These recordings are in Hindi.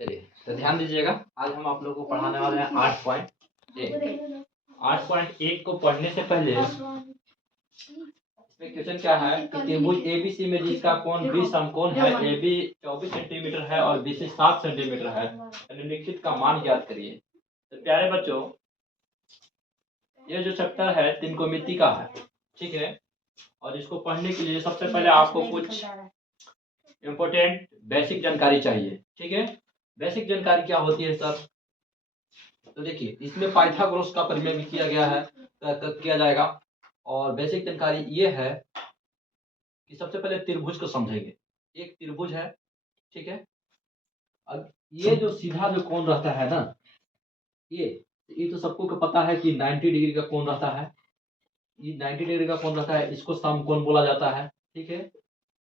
चलिए तो ध्यान दीजिएगा, आज हम आप लोगों को पढ़ाने वाले हैं 8.1। 8.1 को पढ़ने से पहले इसमें क्वेश्चन क्या है कि त्रिभुज एबीसी में जिसका कोण बी समकोण है, AB 24 सेंटीमीटर है और BC 7 सेंटीमीटर है, निम्नलिखित का मान ज्ञात करिए। तो प्यारे बच्चों, ये जो चैप्टर है त्रिकोणमिति का है, ठीक है। और इसको पढ़ने के लिए सबसे पहले आपको कुछ इम्पोर्टेंट बेसिक जानकारी चाहिए, ठीक है। बेसिक जानकारी क्या होती है सर? तो देखिए, इसमें पाइथागोरस का परिमेय भी किया गया है, किया जाएगा। और बेसिक जानकारी ये है कि सबसे पहले त्रिभुज को समझेंगे। एक त्रिभुज है, ठीक है। अब ये जो सीधा जो कोण रहता है ना, ये तो सबको पता है कि 90 डिग्री का कोण रहता है। ये 90 डिग्री का कोण रहता है, इसको समकोण बोला जाता है, ठीक है।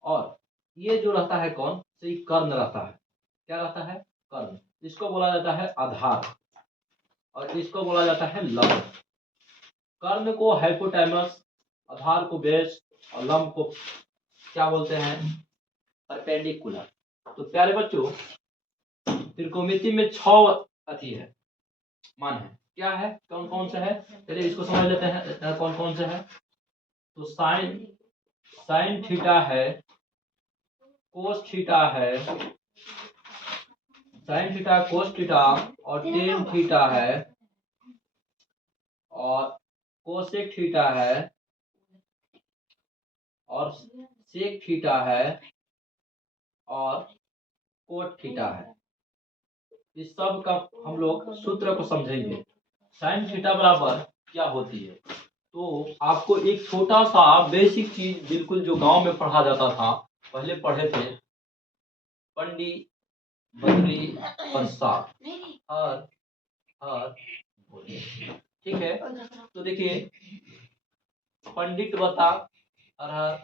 और ये जो रहता है कोण, तो ये कर्ण रहता है। क्या रहता है? कर्ण। इसको बोला जाता है आधार और इसको बोला जाता है लंब। कर्ण को हाइपोटेनस, आधार को बेस और लंब को क्या बोलते हैं? परपेंडिकुलर। तो प्यारे बच्चों, त्रिकोणमिति में 6 अथी है, मान है। क्या है? कौन कौन से है? चलिए इसको समझ लेते हैं कौन कौन से है। तो साइन थीटा है, कोस थीटा है, साइन थीटा, कोस थीटा और टेन थीटा है और कोसेक थीटा है और सेक थीटा है और कोट थीटा है। इस सब का हम लोग सूत्र को समझेंगे। साइन थीटा बराबर क्या होती है? तो आपको एक छोटा सा बेसिक चीज, बिल्कुल जो गांव में पढ़ा जाता था, पहले पढ़े थे, पंडी बद्री प्रसाद हर हर बोले, ठीक है। तो देखिए, पंडित बता हर हर,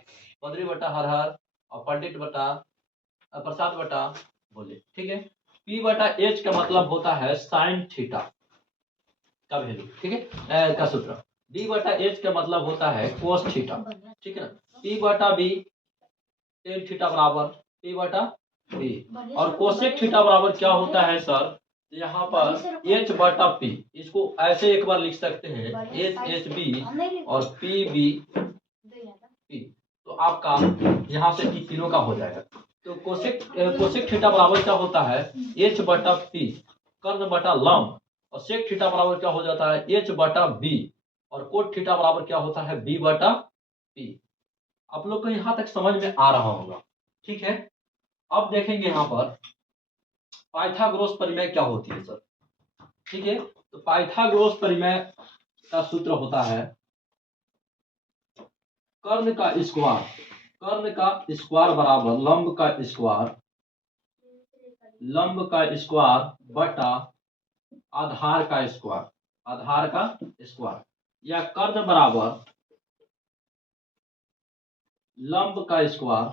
बद्री बटा हर हर और पंडित बटा प्रसाद बटा बोले, ठीक है। P बटा H का मतलब होता है साइन थीटा का वैल्यू, ठीक है, का सूत्र। D बटा H का मतलब होता है कोस थीटा, ठीक है ना। P बटा B टेन थीटा बराबर P बटा B और कोसेक थीटा बराबर क्या होता है सर? यहाँ पर H बटा P, इसको ऐसे एक बार लिख सकते हैं, HHB और PB P। तो आपका यहाँ से तीनों का हो जाएगा। तो कोसेक थीटा बराबर क्या होता है? H बटा P कर्ण बटा लंब और सेक थीटा बराबर क्या हो जाता है? H बटा B और कोट थीटा बराबर क्या होता है? B बटा P। आप लोग को यहाँ तक समझ में आ रहा होगा, ठीक है। अब देखेंगे यहाँ पर पाइथागोरस परिमेय क्या होती है सर, ठीक है। तो पाइथागोरस परिमेय का सूत्र होता है कर्ण का स्क्वायर, कर्ण का स्क्वायर बराबर लंब का स्क्वायर, लंब का स्क्वायर बटा आधार का स्क्वायर, आधार का स्क्वायर, या कर्ण बराबर लंब का स्क्वायर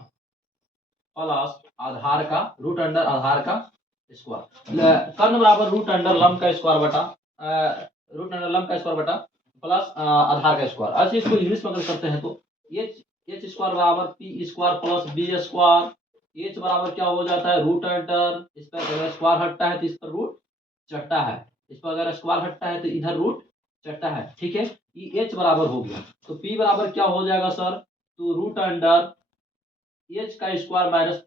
प्लस आधार का रूट अंडर आधार का स्क्वायर। कर्ण बराबर रूट अंडर लंब का स्क्वायर बटा रूट अंडर लंब का स्क्वायर बटा प्लस आधार का स्क्वायर। ऐसे इसको इंग्लिश में अगर करते हैं तो एच स्क्वायर बराबर P square plus B square. H बराबर क्या हो जाता है? रूट अंडर, इस पर अगर स्क्वायर हटता है तो इस पर रूट चढ़ता है, इस पर अगर स्क्वायर हटता है तो इधर रूट चढ़ता है, ठीक है। ये एच बराबर हो गया। तो पी बराबर क्या हो जाएगा सर? तो रूट अंडर एच का स्क्वायर माइनस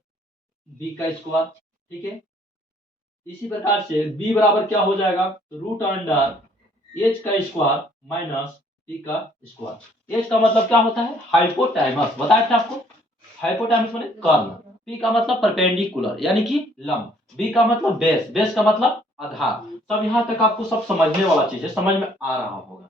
बी का स्क्वायर, ठीक है। इसी प्रकार से b बराबर क्या हो जाएगा? तो रूट अंडर एच का स्क्वायर माइनस बी का स्क्वायर। एच का मतलब क्या होता है? हाइपोटेनस, बताया था आपको। हाइपोटेनस माने कर्ण, p का मतलब परपेंडिकुलर यानी कि लंब, b का मतलब बेस, बेस का मतलब आधार। सब यहाँ तक आपको सब समझने वाला चीज है, समझ में आ रहा होगा।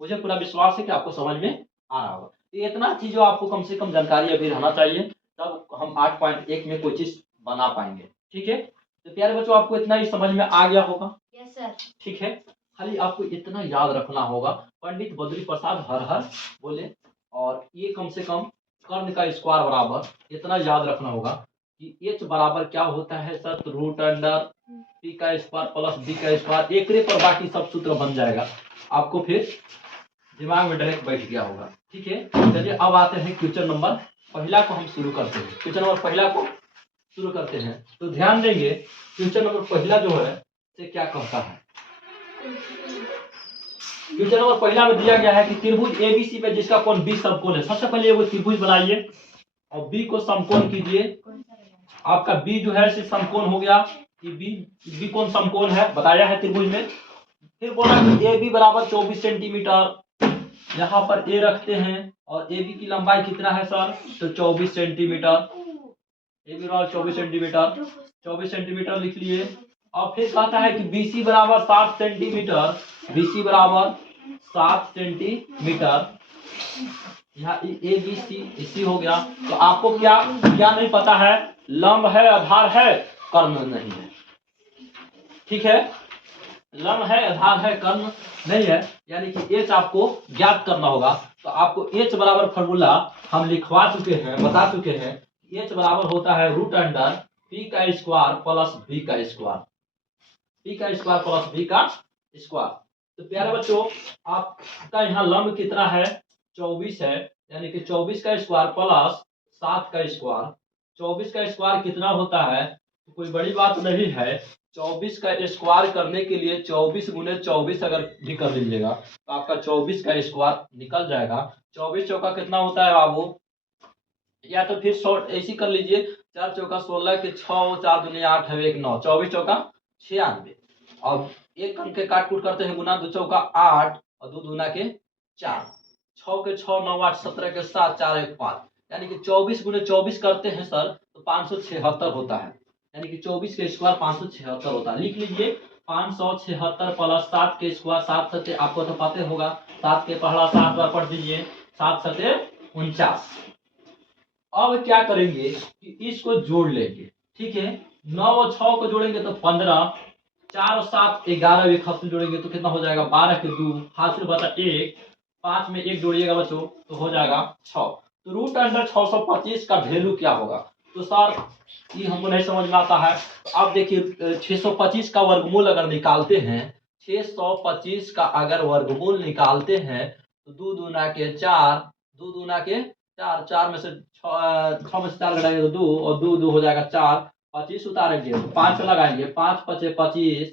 मुझे पूरा विश्वास है कि आपको समझ में आ रहा होगा। ये इतना चीजों आपको कम से कम जानकारी अभी रहना चाहिए, तब हम 8.1 में कोई चीज बना पाएंगे, ठीक है। तो प्यारे बच्चों, आपको इतना ही समझ में आ गया होगा? Yes sir. ठीक है, खाली आपको इतना याद रखना होगा, पंडित बद्री प्रसाद हर हर बोले। और ये कम से कम कर्ण का स्क्वायर बराबर इतना याद रखना होगा कि एच बराबर क्या होता है सर? रूट अंडर पी का स्क्वायर प्लस बी का स्क्वायर। एक पर बाकी सब सूत्र बन जाएगा, आपको फिर दिमाग में डायरेक्ट बैठ गया होगा, ठीक है। चलिए अब आते हैं क्वेश्चन नंबर पहला को हम शुरू करते हैं। क्वेश्चन नंबर पहला को शुरू करते हैं। तो ध्यान देंगे क्वेश्चन नंबर पहला जो है से क्या कहता है। क्वेश्चन नंबर पहला में दिया गया है कि त्रिभुज एबीसी में जिसका कोण 20 समकोण है। सबसे पहले वो त्रिभुज बनाइए और बी को समकोण कीजिए। आपका बी जो है समकोण हो गया कि बी कौन समकोण है बताया है त्रिभुज में। फिर बोला कि ए बी बराबर 24 सेंटीमीटर। यहाँ पर ए रखते हैं और ए बी की लंबाई कितना है सर, तो 24 सेंटीमीटर। ए बी बराबर 24 सेंटीमीटर, 24 सेंटीमीटर लिख लिए। और फिर कहता है कि बी सी बराबर 7 सेंटीमीटर, बी सी बराबर 7 सेंटीमीटर। यहाँ ए बी सी हो गया। तो आपको क्या क्या नहीं पता है, लंब है, आधार है, कर्ण नहीं है। ठीक है, लंब है, आधार है, कर्ण नहीं है, यानी कि एच आपको ज्ञात करना होगा। तो आपको एच बराबर फॉर्मूला हम लिखवा चुके हैं, बता चुके हैं। एच बराबर होता है रूट अंडर पी का स्क्वायर प्लस बी का स्क्वायर, पी का स्क्वायर प्लस बी का स्क्वायर। तो प्यारे बच्चों, आपका यहाँ लंब कितना है, 24 है, यानी कि 24 का स्क्वायर प्लस 7 का स्क्वायर। 24 का स्क्वायर कितना होता है, तो कोई बड़ी बात नहीं है। 24 का स्क्वायर करने के लिए 24 गुने 24 अगर भी कर लीजिएगा तो आपका 24 का स्क्वायर निकल जाएगा। 24 चौका कितना होता है बाबू, या तो फिर शॉर्ट ऐसी कर लीजिए, 4 चौका 16 के 6, 4 दूनी 8 है 1 9, 24 चौका 96। और एक अंक के काट कूट करते हैं गुना, 2 चौका 8 और 2 दूना के 4, 6 के 6 9 8 17 के 7 4 1 5, यानी कि 24 गुने 24 करते हैं सर तो 576 होता है। यानी कि 24 के स्क्वायर 576 होता है। लिख लीजिए 576 प्लस 7 के स्क्वायर, 7 सत्ते आपको तो पता होगा, 7 के पहला 7 बार पढ़ दीजिए, 7 सत्ते 49। अब क्या करेंगे कि इसको जोड़ लेंगे। ठीक है, 9 और 6 को जोड़ेंगे तो 15, 4 और 7 11, एक हाथ से जोड़ेंगे तो कितना हो जाएगा, 12 के 2 हाथ से बचा 1, 5 में 1 जोड़िएगा बच्चों तो हो जाएगा 6। तो रूट अंडर 625 का वैल्यू क्या होगा, तो सर ये हमको नहीं समझ में आता है। तो अब देखिए 625 का वर्गमूल अगर निकालते हैं, 625 का अगर वर्गमूल निकालते हैं तो 2 दूना के 4, 2 दूना के 4, 4 में से 6 में से 4 घटाएंगे तो 2 और 2 2 हो जाएगा 4, 25 उतारेंगे तो 5 लगाएंगे, 5 पचे 25,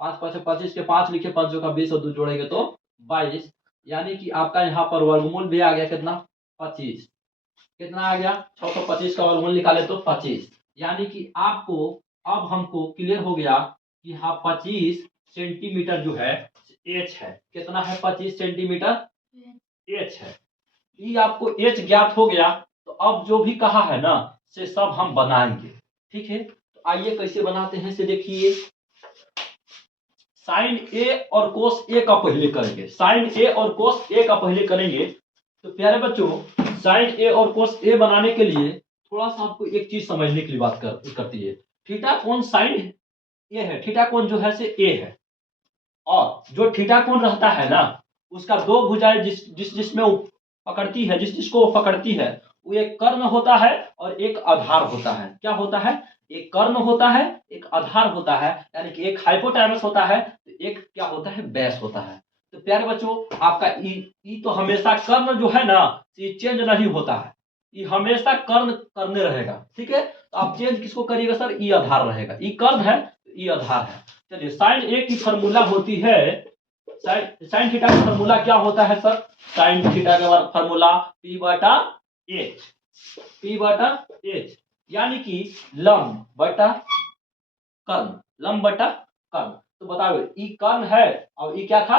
5 पचे 25 के 5 लिखे, 5 का 20 और 2 जोड़ेंगे तो 22। यानी कि आपका यहाँ पर वर्गमूल भी आ गया कितना, 25। कितना आ गया, 625 का वर्गमूल निकाले तो 25। यानी कि आपको अब हमको क्लियर हो गया कि हाँ 25 सेंटीमीटर जो है एच है। कितना है, 25 सेंटीमीटर एच है। ये आपको एच ज्ञात हो गया। तो अब जो भी कहा है ना से सब हम बनाएंगे। ठीक है, तो आइए कैसे बनाते हैं से देखिए। साइन ए और कोस ए का पहले करेंगे, साइन ए और कोस ए का पहले करेंगे। तो प्यारे बच्चों, साइन ए और कोस ए बनाने के लिए थोड़ा सा आपको एक चीज समझने की बात करती है। थीटा कोण साइन ए है, थीटा कोण जो है से ए है, और जो थीटा कोण रहता है ना उसका दो भुजाएं जिसमें वो पकड़ती है, जिसको वो पकड़ती है, वो एक कर्ण होता है और एक आधार होता है। क्या होता है, एक कर्ण होता है, एक आधार होता है, यानी कि एक हाइपोटेनस होता है तो एक क्या होता है, बेस होता है। तो प्यारे बच्चों, आपका ई तो हमेशा कर्ण जो है ना ये चेंज नहीं होता है, ये हमेशा कर्ण करने रहेगा। ठीक है, तो आप चेंज किसको करिएगा सर, ई आधार रहेगा। ई कर्ण है, ई आधार है। चलिए, साइन ए की फॉर्मूला होती है, साइन थीटा का फॉर्मूला क्या होता है सर, साइन थीटा का फॉर्मूला पी बटा एच, पी बटा एच, यानी कि लंब बटा कर्ण, लंब बटा कर्ण। तो बताओ ई कर्ण है और ई क्या था,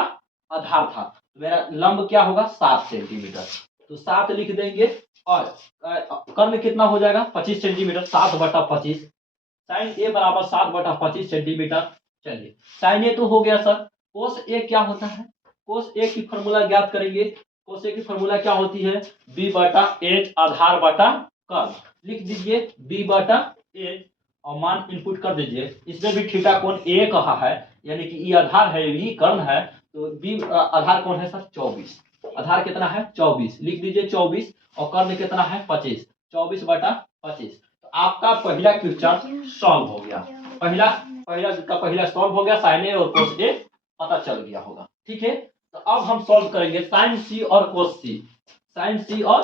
आधार था। तो मेरा लंब क्या होगा, 7 सेंटीमीटर, तो 7 लिख देंगे। और कर्ण कितना हो जाएगा, 25 सेंटीमीटर, 7 बटा 25। साइन ए बराबर 7 बटा 25 सेंटीमीटर। चलिए, साइन ए तो हो गया सर। कोस ए क्या होता है, कोस ए की फॉर्मूला ज्ञात करेंगे। कोस ए की फॉर्मूला क्या होती है, बी बटा एच आधार बटा कर्ण। लिख दीजिए बी बटा एच और मान इनपुट कर दीजिए। इसमें भी थीटा कोण ए कहा है, यानी कि ई आधार है, ई कर्ण है, तो बी आधार कौन है सर, 24। आधार कितना है, 24, लिख दीजिए 24, और कर्ण कितना है, 25, 24 बटा 25। तो आपका पहला क्वेश्चन सॉल्व हो गया। पहला सॉल्व हो गया, साइन ए और कोस ए पता चल गया होगा। ठीक है, तो अब हम सॉल्व करेंगे साइन सी और कोस सी, साइन सी और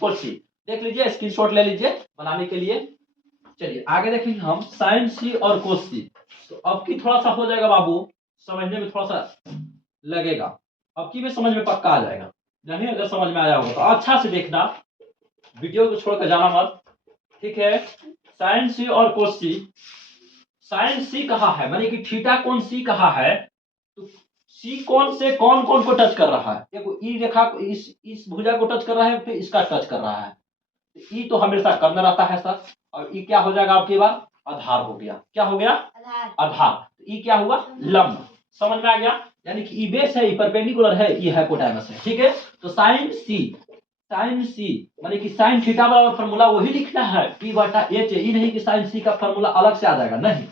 कोस सी। देख लीजिए, स्क्रीनशॉट ले लीजिए बनाने के लिए। चलिए आगे देखेंगे हम साइन सी और कोस सी। तो अब की थोड़ा सा हो जाएगा बाबू, समझने में थोड़ा सा लगेगा, अब की भी समझ में पक्का आ जाएगा। नहीं अगर समझ में आया होगा तो अच्छा से देखना, वीडियो को छोड़कर जाना मत, ठीक है। साइन सी और कोस सी, साइन सी कहा है माने कि थीटा कोण सी कहा है, तो सी कोण से कौन कौन को टच कर रहा है, देखो ई रेखा इस भुजा को टच कर रहा है, फिर इसका टच कर रहा है। ई तो हमेशा कर्ण रहता है सर, और ई क्या हो जाएगा आपकी बार आधार हो गया, क्या हो गया आधार। तो ई क्या हुआ लंब, समझ में आ गया। यानी कि ई बेस है, ई परपेंडिकुलर है, ई हाइपोटेनस है, ठीक है। तो साइन सी, साइन सी माने कि साइन थीटा बराबर फॉर्मूला वही लिखना है पी बटा एच, ई नहीं कि साइन सी का फॉर्मूला अलग से आ जाएगा, नहीं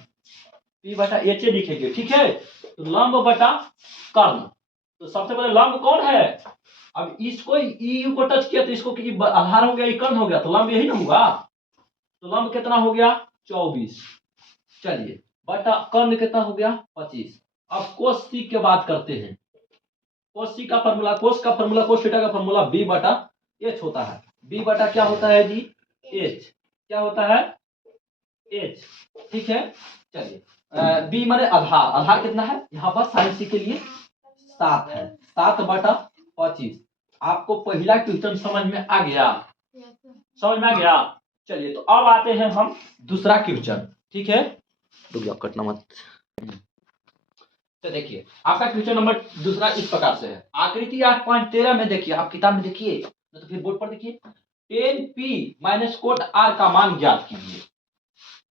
पी बटा एच लिखेंगे, ठीक है। तो लंब बटा कर्ण, तो सबसे पहले लंब कौन है, अब इसको यू को टच किया तो इसको आधार हो गया, ये कर्ण हो गया, तो लंब यही ना होगा। तो लंब कितना हो गया 24, चलिए बटा कर्ण कितना हो गया 25। अब कोस सी की बात करते हैं, कोस सी का फॉर्मूला, कोस का फॉर्मूला, कोस थीटा का फॉर्मूला बी बटा एच होता है। बी बटा क्या होता है जी एच, क्या होता है एच, ठीक है। चलिए बी माने आधार, आधार कितना है यहाँ पर साइन सी के लिए 7 है, 7 बटा 25। आपको पहला क्वेश्चन समझ में आ गया, समझ में आ गया। चलिए तो अब आते हैं हम दूसरा क्वेश्चन, ठीक है, रुक जाओ कटना मत। तो देखिए आपका क्वेश्चन नंबर दूसरा इस प्रकार से है, आकृति 8.13 में देखिए, आप किताब में देखिए तो फिर बोर्ड पर देखिए, tan P minus cot R का मान ज्ञात कीजिए।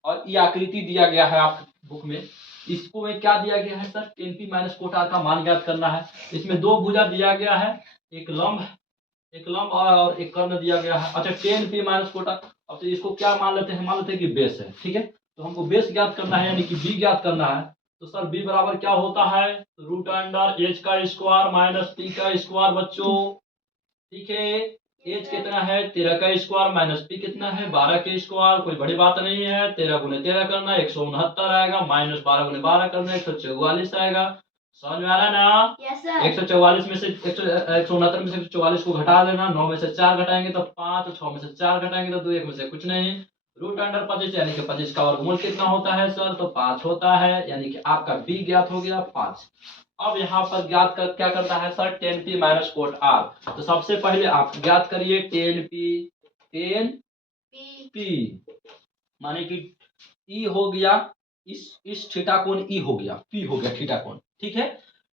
और ये आकृति दिया गया है आप बुक में, इसको में क्या दिया गया है sir, tan P minus cot R का मान ज्ञात करना है। इसमें दो भुजा दिया गया है, एक लंब और एक कर्ण दिया गया है। अच्छा tan P minus cot R, अब तो इसको क्या मान लेते हैं, मान लेते हैं कि बेस है, ठीक है। तो हमको बेस ज्ञात करना है यानी कि बी ज्ञात करना है। तो सर बी बराबर क्या होता है, रूट अंडर एच का स्क्वायर माइनस पी का स्क्वायर बच्चों, ठीक है। एच कितना है 13 का स्क्वायर माइनस पी कितना है 12 के स्क्वायर, कोई बड़ी बात नहीं है। 13 गुने 13 करना 169 आएगा, माइनस 12 गुने 12 करना 144 आएगा। समझ में आ रहा है ना। yes, 144 में से 169 में से 144 को घटा देना, 9 में से 4 घटाएंगे तो 5, 6 में से 4 घटाएंगे तो 2, 1 में से कुछ नहीं। रूट अंडर 25 यानी कि 25 का वर्गमूल कितना होता है सर, तो 5 होता है, यानी कि आपका बी ज्ञात हो गया 5। अब यहाँ पर ज्ञात कर क्या करना है sir, tan P minus cot R. तो सबसे पहले आप ज्ञात करिए टेन पी माने कि ई हो गया, इस थीटा कोण ई हो गया, पी हो गया थीटा कोण, ठीक है।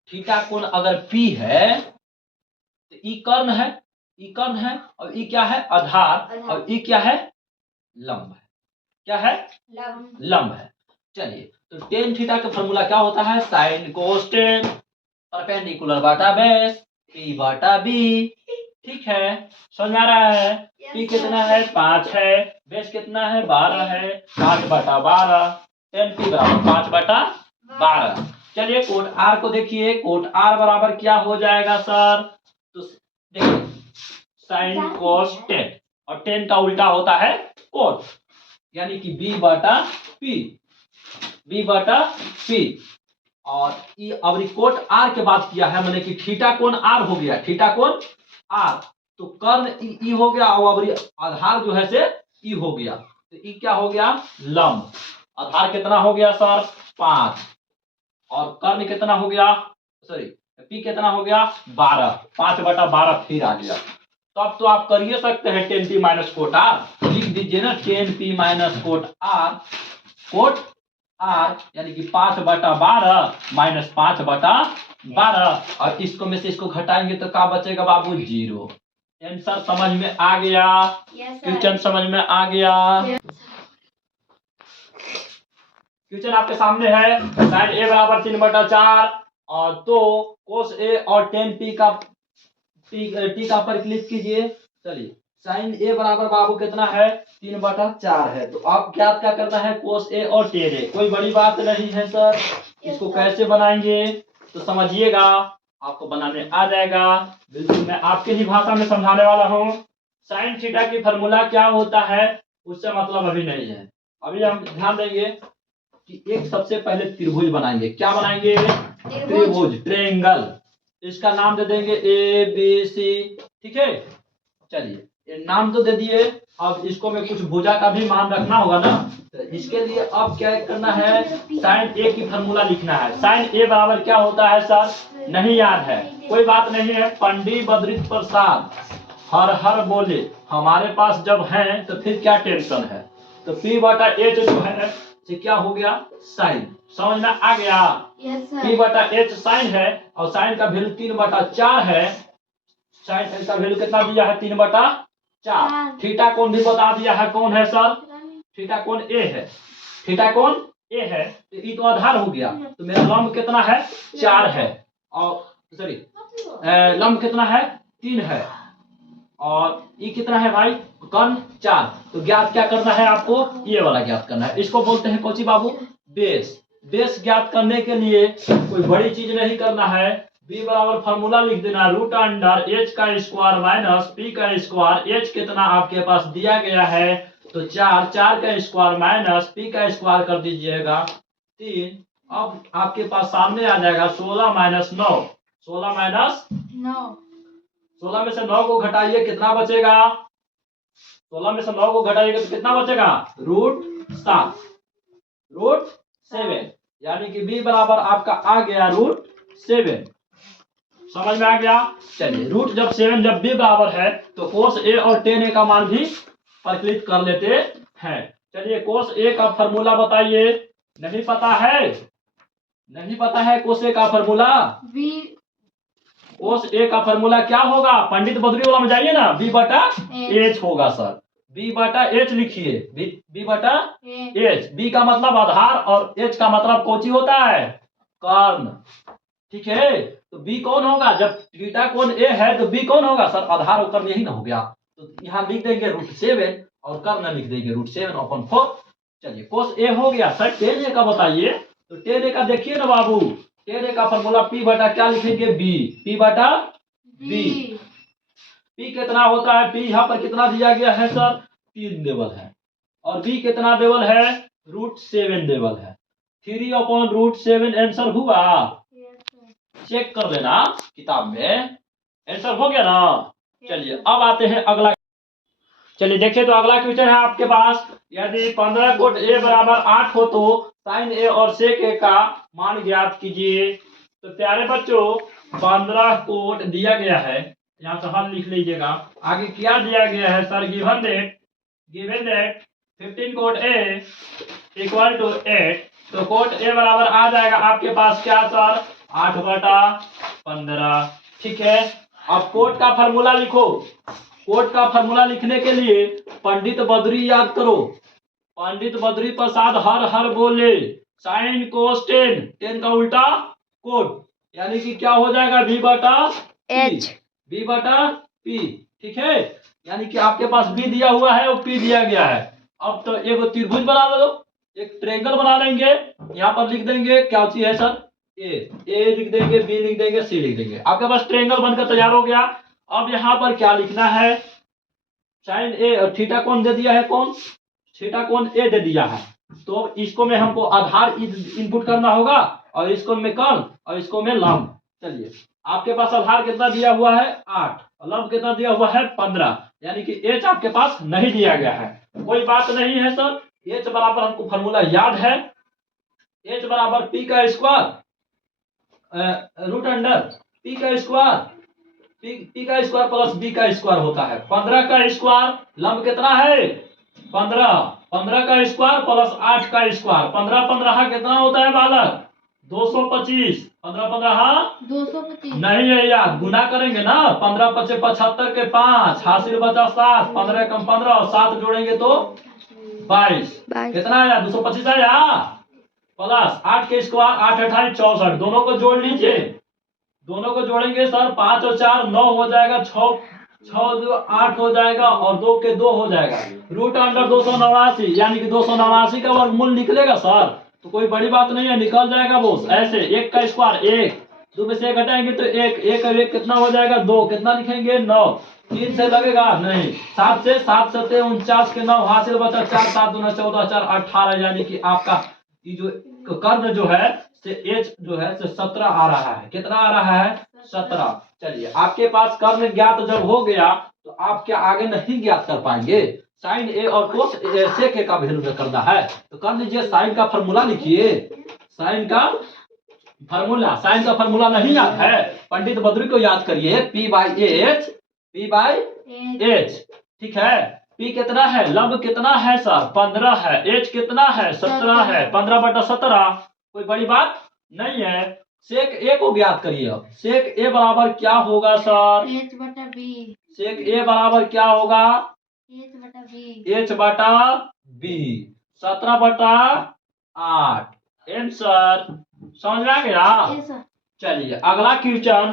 थीटा कोण अगर पी है तो ई कर्ण है, ई कर्ण है, और ई क्या है आधार, और ई क्या है लंब है, क्या है लंब है। चलिए तो टेन थीटा का फॉर्मूला क्या होता है, साइन कोस टेन परपेंडिकुलर बटा बेस पी बटा बी, ठीक है। समझ में आ रहा है। पी कितना है 5 है, बेस कितना है 12 है, 5 बटा 12, टेन पी बराबर 5 बटा 12। चलिए कोट आर को देखिए, कोट आर बराबर क्या हो जाएगा सर, तो देखिए साइन कोस टेन, और टेन का उल्टा होता है कोट, यानी कि बी बटा पी, बी बटा पी। और अब कोट आर के बात किया है, मैंने कि थीटा कोण आर हो गया, थीटा कोण आर, तो कर्ण ई हो गया, और आधार जो है से ई हो गया, तो ई क्या हो गया लंब। आधार कितना हो गया सर 5, और कर्ण कितना हो गया, सॉरी पी कितना हो गया 12, 5 बटा 12 फिर आ गया। तो अब तो आप करिए सकते हैं tan P minus cot R, लिख दीजिए ना tan P minus cot R यानी कि 5 बटा 12 माइनस 5 बटा 12, और इसको में से इसको घटाएंगे तो क्या बचेगा बाबू 0। आंसर समझ में आ गया, क्वेश्चन समझ में आ गया। क्वेश्चन आपके सामने है, साइन ए बराबर 3 बटा 4 और तो कोस ए और टेन पी का टी का पर क्लिक कीजिए। चलिए साइन ए बराबर बाबू कितना है 3 बटा 4 है, तो आप ज्ञात क्या करना है कोस ए और टेन ए, कोई बड़ी बात नहीं है सर। इसको कैसे बनाएंगे तो समझिएगा, आपको बनाने आ जाएगा, बिल्कुल मैं आपके ही भाषा में समझाने वाला हूँ। साइन थीटा की फॉर्मूला क्या होता है उससे मतलब अभी नहीं है, अभी हम ध्यान देंगे कि एक सबसे पहले त्रिभुज बनाएंगे, क्या बनाएंगे त्रिभुज, ट्रायंगल, इसका नाम दे देंगे ए बी सी, ठीक है। चलिए ये नाम तो दे दिए, अब इसको में कुछ भुजा का भी मान रखना होगा ना, तो इसके लिए अब क्या करना है, साइन ए की फॉर्मूला लिखना है। साइन ए बराबर क्या होता है सर, नहीं याद है, कोई बात नहीं है। पंडित बद्रिक प्रसाद हर हर बोले हमारे पास जब है तो फिर क्या टेंशन है। तो पी बटा एच जो है से क्या हो गया, साइन। समझ में आ गया। पी बटा एच साइन है, और साइन का वैल्यू 3/4 है। साइन का वैल्यू कितना दिया है, 3/4। थीटा कोण भी बता दिया है, कौन है सर, थीटा कोण ए है। थीटा कोण ए है, तो ये तो आधार हो गया, तो मेरा लंब कितना है, 4 है, और सॉरी लंब कितना है, 3 है, और ये कितना है भाई, कर्ण 4। तो ज्ञात क्या करना है आपको, ये वाला ज्ञात करना है। इसको बोलते हैं कोची बाबू, बेस। बेस ज्ञात करने के लिए कोई बड़ी चीज नहीं करना है, बी बराबर फॉर्मूला लिख देना, रूट अंडर एच का स्क्वायर माइनस पी का स्क्वायर। एच कितना आपके पास दिया गया है, तो 4, 4 का स्क्वायर माइनस पी का स्क्वायर कर दीजिएगा 3। अब आपके पास सामने आ जाएगा 16 माइनस 9, 16 माइनस 16 में से 9 को घटाइए, कितना बचेगा, 16 में से 9 को घटाइएगा तो कितना बचेगा, √7, √7, यानी कि b बराबर आपका आ गया √7। समझ में आ गया। चलिए √7 जब b बराबर है तो कोस a और tan a का मान भी परिकलित कर लेते हैं। चलिए कोस a का फॉर्मूला बताइए, नहीं पता है, नहीं पता है कोस a का फॉर्मूला, कोस a का फॉर्मूला क्या होगा, पंडित बद्री वाला में जाइए ना, b बटा h होगा सर, b बटा h लिखिए, b बटा h। b का मतलब आधार और h का मतलब कोची होता है, कर्ण। ठीक है, तो b कौन होगा, जब थीटा कोण a है तो b कौन होगा सर, आधार और कर्ण, यही ना हो गया। तो यहाँ लिख देंगे √7 और कर्ण लिख देंगे √7/4। चलिए कोस a हो गया सर। tan a का बताइए, तो tan a का देखिए ना बाबू, tan a का फॉर्मूला p बटा क्या लिखेंगे, b, p बटा b। p कितना होता है, p यहाँ पर कितना दिया गया है सर, 3 देवल है, और b कितना देवल है, √7 देवल है। 3/√7 आंसर हुआ, चेक कर लेना किताब में, आंसर हो गया ना। चलिए अब आते हैं अगला। चलिए देखिए, तो अगला क्वेश्चन है आपके पास, यदि 15 कोट a बराबर 8 हो तो साइन a और सेक a का मान ज्ञात कीजिए। तो प्यारे बच्चों 15 कोट दिया गया है, यहाँ से हल लिख लीजिएगा। आगे क्या दिया गया है sir, given that 15 cot a equal to 8। तो कोट a बराबर आ जाएगा आपके पास क्या सर, 8/15। ठीक है, अब कोट का फॉर्मूला लिखो। कोट का फॉर्मूला लिखने के लिए पंडित बद्री याद करो, पंडित बद्री प्रसाद हर हर बोले साइन कोस टेन, टेन का उल्टा कोट, यानी कि क्या हो जाएगा, b बटा h, b बटा p। ठीक है, यानी कि आपके पास b दिया हुआ है और p दिया गया है। अब तो एक त्रिभुज बना लो, एक ट्रायंगल बना लेंगे, यहाँ पर लिख देंगे क्या चीज है सर, ए लिख देंगे, बी लिख देंगे, सी लिख देंगे, आपके पास ट्रायंगल बनकर तैयार हो गया। अब यहाँ पर क्या लिखना है, साइन ए और थीटा कोण दे दिया है, कौन, थीटा कोण ए दे दिया है। तो इसको में हमको आधार इनपुट करना होगा, और इसको में कर्ण, और इसको में लंब। चलिए आपके पास आधार कितना दिया हुआ है, 8, लंब कितना दिया हुआ है, 15, यानी कि एच आपके पास नहीं दिया गया है, कोई बात नहीं है सर। एच बराबर हमको फॉर्मूला याद है, एच बराबर पी का स्क्वायर √अंडर पी का स्क्वायर, पी का स्क्वायर प्लस बी का स्क्वायर होता है। 15 का स्क्वायर, लंब कितना है 15, 15 का स्क्वायर प्लस 8 का स्क्वायर, 15 कितना होता है बालक, 225, 15 225 नहीं है यार, गुना करेंगे ना, 15 × 5 = 75 के 5, हासिल बचा 7, 15 कम 15 और 7 जोड़ेंगे तो 22, कितना आया 225 आया, प्लस 8 के स्क्वायर 8 × 28 = 64, दोनों को जोड़ लीजिए, दोनों को जोड़ेंगे सर, 5 और 4 9 हो जाएगा, 6 2 8 हो जाएगा, और 2 के 2 हो जाएगा, √अंडर 289, यानी कि 289 का वर्गमूल निकलेगा सर, तो कोई बड़ी बात नहीं है, निकल जाएगा बोस। ऐसे 1 का स्क्वायर 1, 2 में से 1 घटाएंगे तो 1, 1 और 1 कितना हो जाएगा 2, कितना लिखेंगे 9, 3 से लगेगा नहीं, 7 से 7 7 49 के 9, हासिल बचा 4, 7 दूना 14, 4 18, यानी कि आपका ये जो कर्ण जो है से एच जो है से 17 आ रहा है, कितना आ रहा है 17। चलिए आपके पास कर्ण ज्ञात जब हो गया तो आप क्या आगे नहीं ज्ञात कर पाएंगे? साइन ए और कोस सेक ए का वैल्यू करना है तो कर लीजिए। साइन का फॉर्मूला लिखिए। साइन का फॉर्मूला नहीं याद है? पंडित बद्री को याद करिए। पी बाई एच, ठीक है। पी कितना है? लंब कितना है सर? 15 है। एच कितना है? 17 है। 15/17 कोई बड़ी बात नहीं है। सेक ए को ज्ञात करिए। अब सेक ए बराबर क्या होगा सर? H/B। सेक ए बराबर क्या होगा? H/B 17/8। आंसर समझ में आ गया? चलिए अगला क्वेश्चन।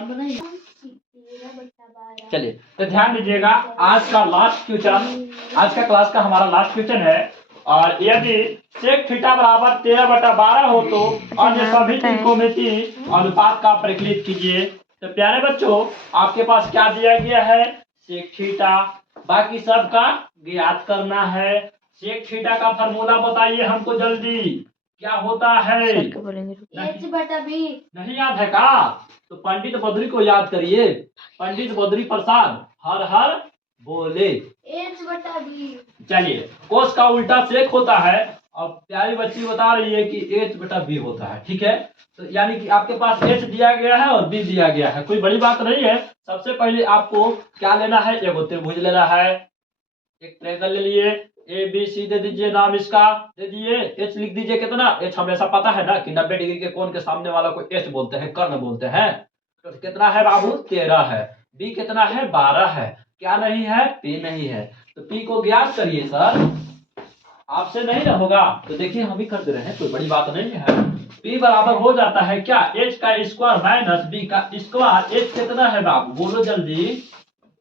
चलिए तो ध्यान दीजिएगा, आज का लास्ट क्वेश्चन, आज का क्लास का हमारा लास्ट क्वेश्चन है। और यदि सेक थीटा बराबर 13/12 हो तो अन्य सभी त्रिकोणमिति अनुपात का परिकलित कीजिए। तो प्यारे बच्चों, आपके पास क्या दिया गया है? Sec theta. बाकी सब का ज्ञात करना है। सेक थीटा का फॉर्मूला बताइए हमको जल्दी, क्या होता है? H/B। नहीं याद है का? तो पंडित बद्री को याद करिए। पंडित बद्री प्रसाद हर हर बोले। H/B। चलिए, कोस का उल्टा सेक होता है। और प्यारी बच्ची बता रही है कि H/B होता है। ठीक है, तो यानी कि आपके पास H दिया गया है और B दिया गया है, कोई बड़ी बात नहीं है। सबसे पहले आपको क्या लेना है? एगो त्रिभुज लेना है। एक ट्रायंगल ले लिए, ABC दे दीजिए, नाम इसका दे दिए। H लिख दीजिए। कितना? H हमेशा पता है ना कि 90 डिग्री के कोण के सामने वाला को H बोलते हैं, कर्ण बोलते हैं। तो कितना है बाबू? 13 है। B कितना है? 12 है। क्या नहीं है? P नहीं है। तो P को ज्ञात करिए सर। आपसे नहीं ना होगा तो देखिए हम ही कर दे रहे हैं, कोई बड़ी बात नहीं है। P बराबर हो जाता है क्या? H का स्क्वायर माइनस B का स्क्वायर। H कितना है बाबू? बोलो जल्दी।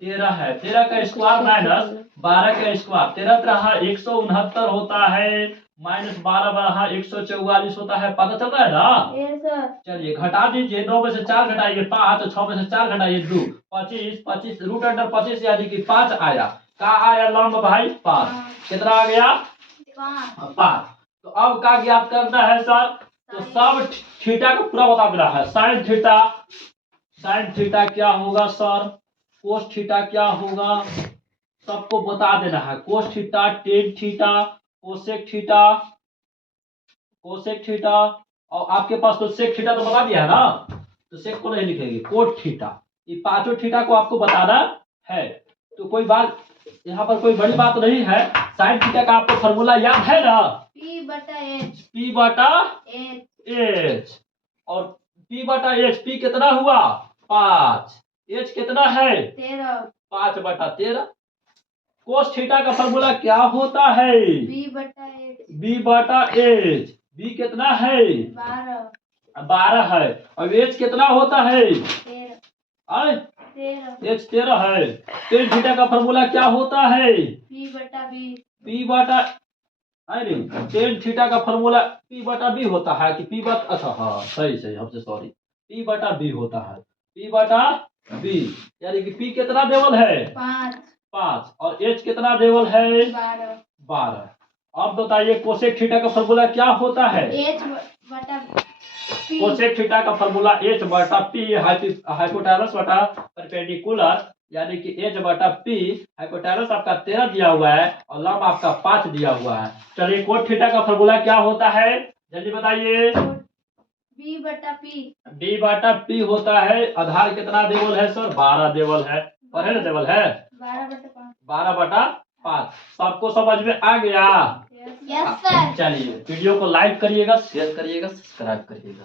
13 है। 13 का स्क्वायर माइनस 12 का स्क्वायर। 13 रहा 169 होता है, माइनस 12 रहा 144 होता है। पता चल रहा है ना? चलिए घटा दीजिए। 9 में से 4 घटाइए 5, 6 में से 4 घटाइए 2, 25। 25 रूट अंडर 25 यानी कि 5 आया। क्या आया लंब भाई? 5। कितना आ गया? 5। तो अब क्या ज्ञात करना है सर? तो सब थीटा को पूरा बता देना है। साइन थीटा क्या होगा सर? कोस थीटा क्या होगा? सबको बता देना है। Cos theta, tan theta, cosec theta. और आपके पास तो सेक थीटा तो बता दिया है ना, तो सेक को नहीं लिखेंगे। कोट थीटा, ये पांचों थीटा को आपको बताना है। तो कोई बात यहाँ पर कोई बड़ी बात नहीं है। साइन थीटा का आपको फॉर्मूला याद है ना? P/H। और P/H, P कितना हुआ? 5। H कितना है? 5/13। कोस थीटा का फॉर्मूला क्या होता है? B/H। B कितना है? 12 है। और H कितना होता है? H 13 है। टेन थीटा का फॉर्मूला क्या होता है? टेन थीटा का फॉर्मूला P/B होता है कि अच्छा हाँ सही हमसे सॉरी। P/B होता है। P/B यानी कि P कितना देवल है? 5 और H कितना देवल है? 12। अब बताइए कोसेक थीटा का फॉर्मूला क्या होता है? कोसेक थीटा का फॉर्मूला H/P हाइपोटेनस बटा परपेंडिकुलर, यानी कि H/P। हाइपोटेनस आपका 13 दिया हुआ है और लंब आपका 5 दिया हुआ है। चलिए कोट थीटा का फॉर्मूला क्या होता है? जल्दी बताइए। B/P होता है। आधार कितना देवल है सर? 12 देवल है। और है ना देवल है? 12/5। सबको समझ में आ गया? Yes sir. चलिए वीडियो को लाइक करिएगा, शेयर करिएगा, सब्सक्राइब करिएगा।